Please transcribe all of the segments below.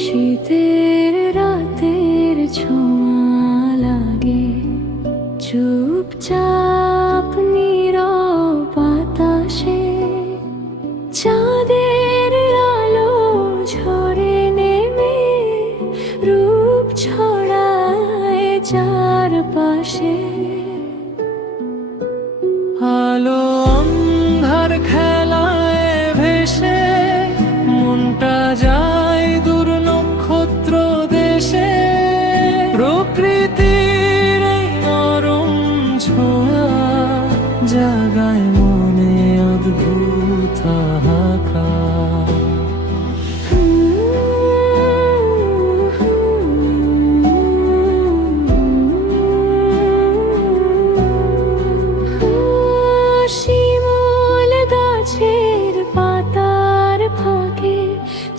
শীতের রাতের ছোঁয়া লাগে চুপচাপ নীরব বাতাসে, চাঁদের আলো ঝরে নেমে রূপ ছড়ায় চারপাশে। আলো অন্ধার খেলায় ভেসে মনটা যায় দূর নক্ষত্র দেশে। প্রকৃতির এই নরম ছোঁয়া জাগায় মনে অদ্ভুত হাহাকার। শিমুল গাছের পাতার ফাঁকে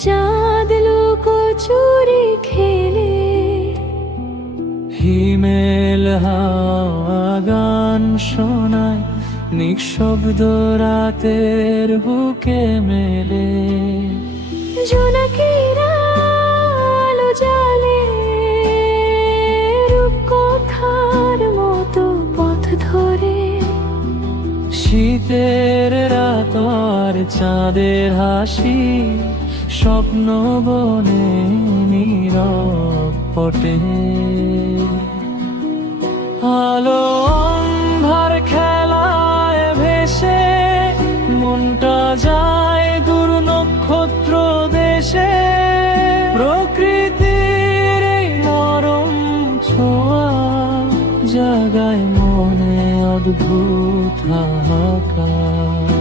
চাঁদ লুকোচুরি খেলে, হিমেল হাওয়া গান শোনায় নিঃশব্দ রাতের বুকে মেলে। জোনাকিরা আলো জ্বালে রূপকথার মতো পথ ধরে। শীতের রাত আর চাঁদের হাসি স্বপ্ন বনে নীরব পটে। আলো অন্ধার খেলায় ভেসে মনটা যায় দূর নক্ষত্র দেশে। প্রকৃতির এই নরম ছোঁয়া জাগায় মনে অদ্ভুত হাহাকার।